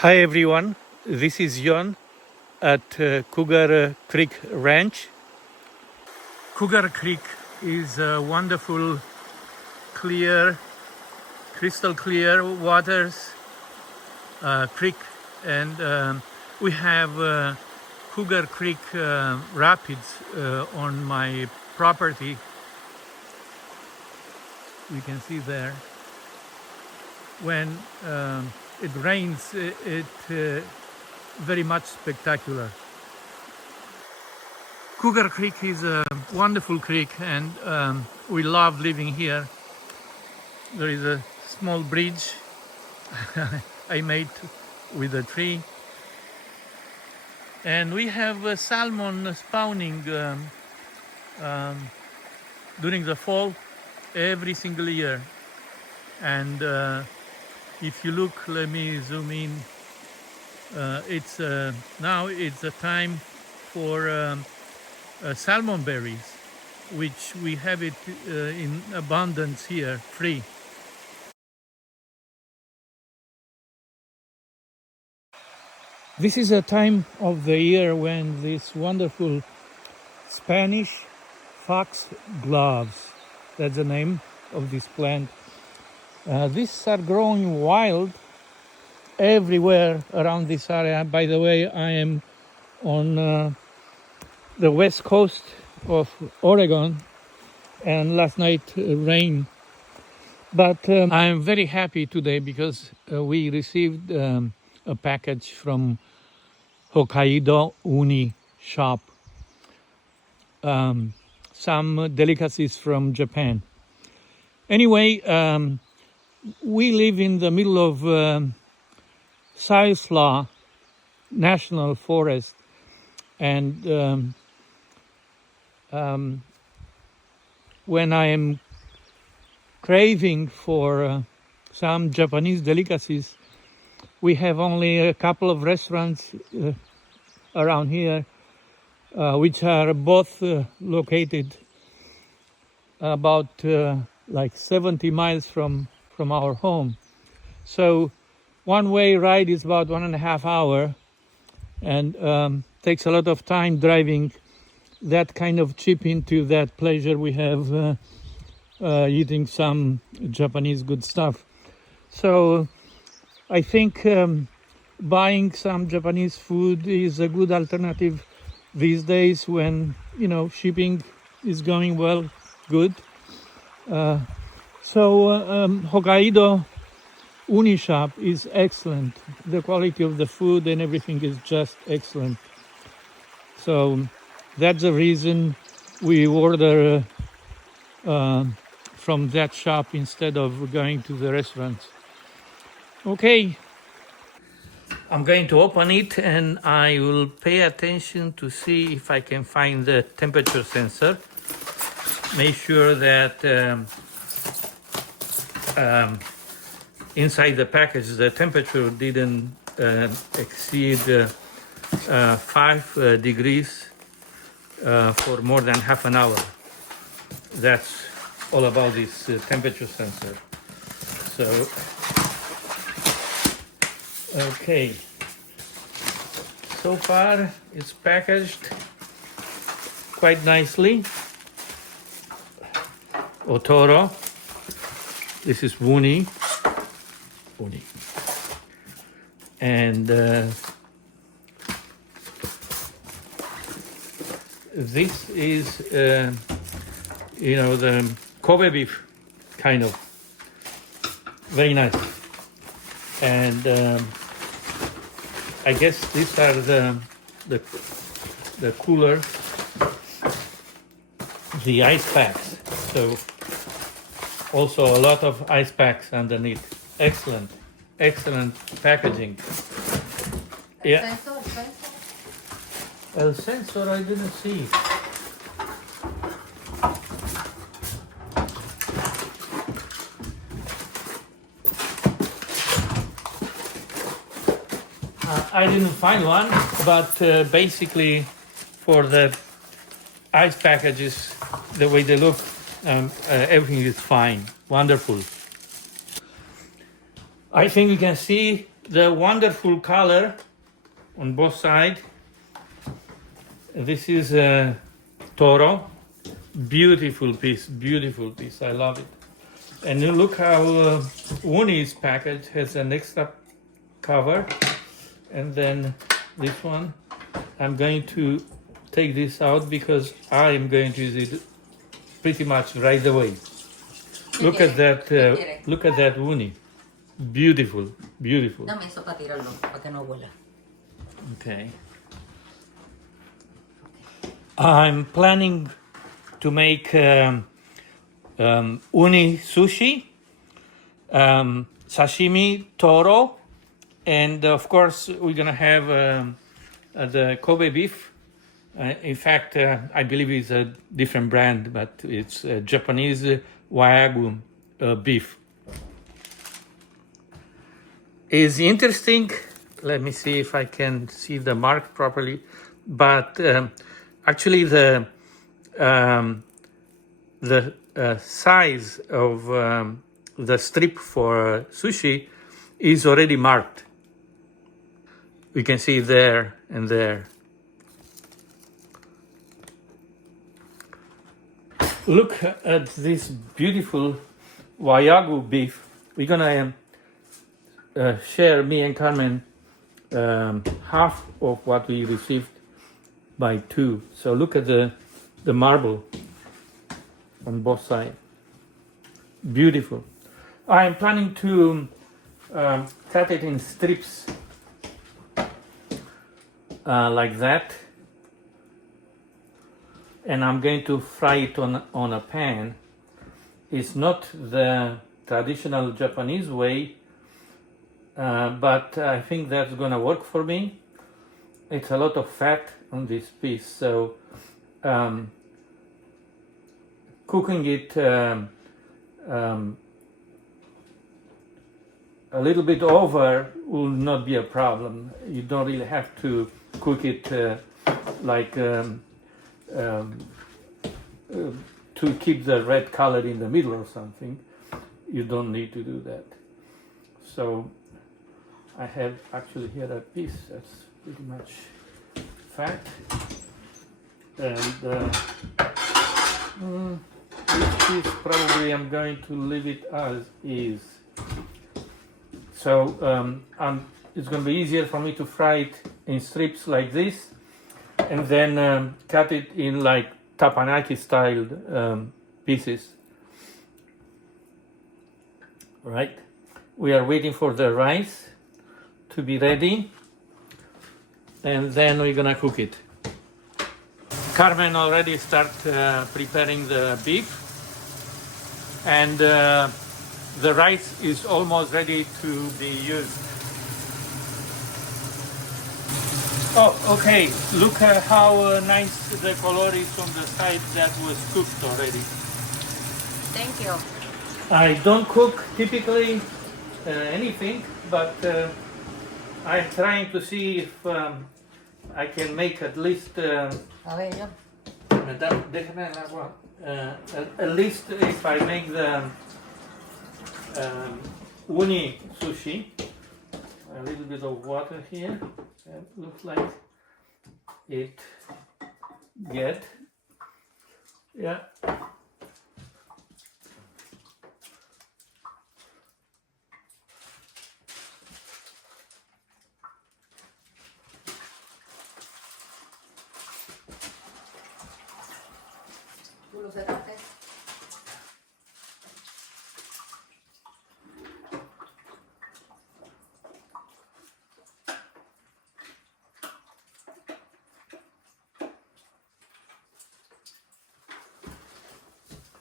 Hi everyone, this is Jon at Cougar Creek Ranch. Cougar Creek is a wonderful, clear, crystal clear waters creek, and we have Cougar Creek rapids on my property. You can see there. When it rains, it very much spectacular. Cougar Creek is a wonderful creek, and we love living here. There is a small bridge I made with a tree, and we have salmon spawning during the fall every single year. And if you look, let me zoom in. It's now it's a time for salmon berries, which we have it in abundance here, free. This is a time of the year when this wonderful Spanish foxgloves, that's the name of this plant. These are growing wild everywhere around this area. By the way, I am on the west coast of Oregon, and last night rained. But I am very happy today because we received a package from Hokkaido Uni Shop, some delicacies from Japan. Anyway, we live in the middle of Sileslaw National Forest, and when I am craving for some Japanese delicacies, we have only a couple of restaurants around here, which are both located about like 70 miles from our home. So one-way ride is about 1.5 hours, and takes a lot of time driving. That kind of chip into that pleasure we have eating some Japanese good stuff. So I think buying some Japanese food is a good alternative these days when, shipping is going good. Hokkaido Uni Shop is excellent. The quality of the food and everything is just excellent. So that's the reason we order from that shop instead of going to the restaurants. Okay, I'm going to open it, and I will pay attention to see if I can find the temperature sensor. Make sure that inside the package the temperature didn't exceed 5 degrees for more than half an hour. That's all about this temperature sensor. So, okay. So far, it's packaged quite nicely. Otoro. This is Uni. And this is, the Kobe beef, kind of. Very nice. And I guess these are the cooler, the ice packs. So also a lot of ice packs underneath. Excellent packaging. Yeah. El sensor, I didn't see. I didn't find one, but basically for the ice packages, the way they look, everything is fine. Wonderful. I think you can see the wonderful color on both sides. This is a Toro. Beautiful piece, beautiful piece. I love it. And you look how Uni is packaged. Has an extra cover, and then this one. I'm going to take this out because I am going to use it pretty much right away. Look at that. Look at that Uni. Beautiful, beautiful. Dame eso para tirarlo, para que no huela. Okay. I'm planning to make uni sushi, sashimi, toro, and of course we're gonna have the Kobe beef. In fact, I believe it's a different brand, but it's Japanese Wagyu beef. Is interesting. Let me see if I can see the mark properly. But actually, the size of the strip for sushi is already marked. We can see there and there. Look at this beautiful Wagyu beef. We're gonna share, me and Carmen, half of what we received by 2. So look at the marble on both sides. Beautiful. I'm planning to cut it in strips like that, and I'm going to fry it on a pan. It's not the traditional Japanese way, but I think that's gonna work for me. It's a lot of fat on this piece, so cooking it a little bit over will not be a problem. You don't really have to cook it like to keep the red color in the middle or something. You don't need to do that. So I have actually here a piece that's pretty much fat, and this piece probably I'm going to leave it as is. So it's going to be easier for me to fry it in strips like this, and then cut it in like tapanaki styled pieces. Right? We are waiting for the rice to be ready, and then we're gonna cook it. Carmen already started preparing the beef, and the rice is almost ready to be used. Oh, okay. Look at how nice the color is on the side that was cooked already. Thank you. I don't cook typically anything, but I'm trying to see if I can make at least. A ver, yo. At least if I make the uni sushi, a little bit of water here. It looks like it get, yeah. ¿Tú lo cerraste?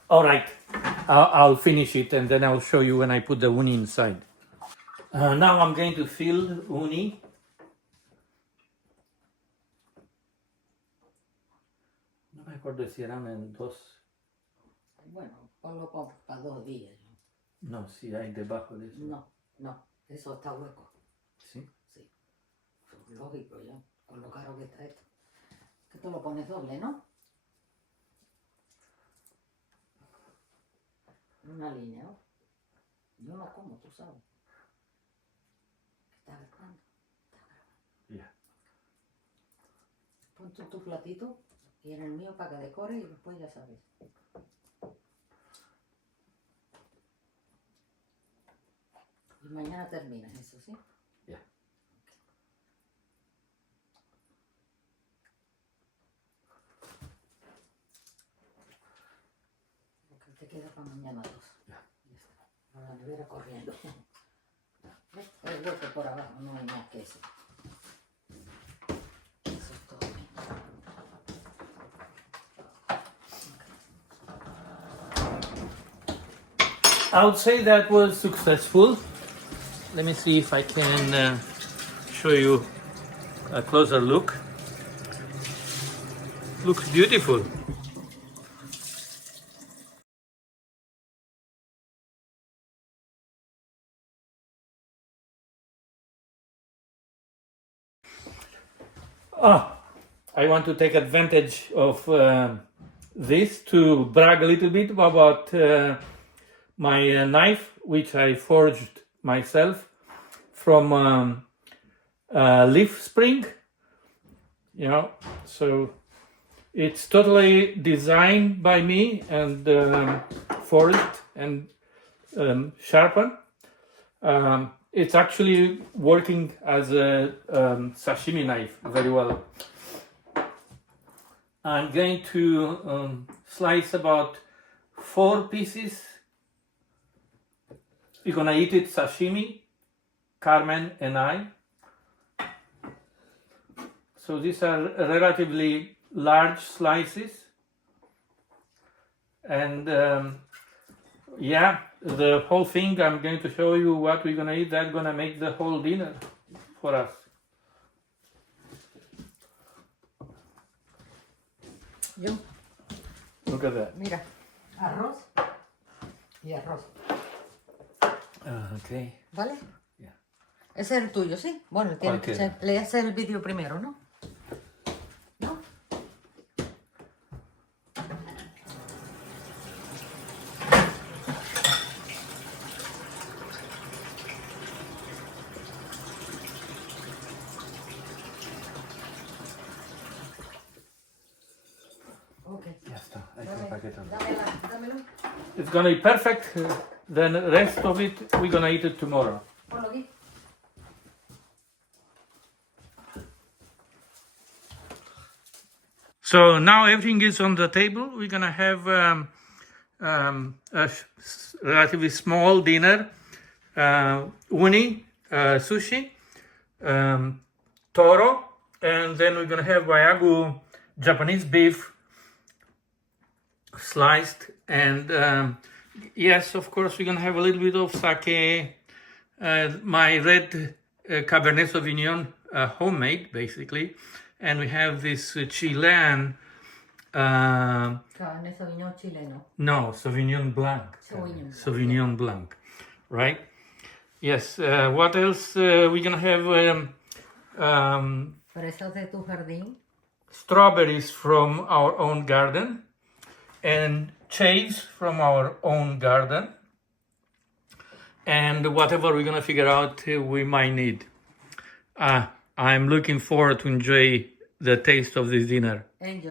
All right, I'll finish it and then I'll show you when I put the uni inside. Now I'm going to fill the uni. No me acuerdo si eran en 2. Bueno, ponlo para 2 días. No, si hay debajo de eso. No, no, eso está hueco. Sí. Sí. Lógico ya, con lo caro que está esto. Que tú lo pones doble, ¿no? Una línea, ¿no? Yo no como, tú sabes. ¿Está grabando? Yeah. Pon tu platito y en el mío para que decore y después ya sabes. Y mañana terminas eso, ¿sí? Yeah. Porque te queda para mañana 2. Ya. Ya está. A la nevera corriendo. ¿Ves? El hueco por abajo, no hay más que eso. Eso es todo. I would say that was successful. Let me see if I can show you a closer look. Looks beautiful. I want to take advantage of this to brag a little bit about my knife, which I forged myself from leaf spring. You know, so it's totally designed by me and forged and sharpened. It's actually working as a sashimi knife very well. I'm going to slice about 4 pieces. We're gonna eat it sashimi, Carmen and I. So these are relatively large slices. And yeah, the whole thing, I'm going to show you what we're gonna eat. That's gonna make the whole dinner for us. Yo, Look at that. mira, arroz y arroz. Okay. ¿Vale? Yeah. Ese es el tuyo, ¿sí? Bueno, tienes que Okay. le haces el vídeo primero, ¿no? ¿No? Ok. Ya está. Hay que Dame, empaquetarlo. dámelo. It's gonna be perfect. Then the rest of it, we're gonna eat it tomorrow. Ponlo aquí. So now everything is on the table. We're gonna have a relatively small dinner, uni, sushi, toro, and then we're gonna have wagyu Japanese beef sliced, and yes, of course, we're gonna have a little bit of sake, my red Cabernet Sauvignon, homemade basically, and we have this Chilean. Cabernet Sauvignon chileno. No, Sauvignon Blanc. Sauvignon Blanc, right? Yes. What else? We're gonna have Fresas de tu jardín. strawberries from our own garden and chives from our own garden, and whatever we're gonna figure out we might need. I'm looking forward to enjoy the taste of this dinner. Enjoy.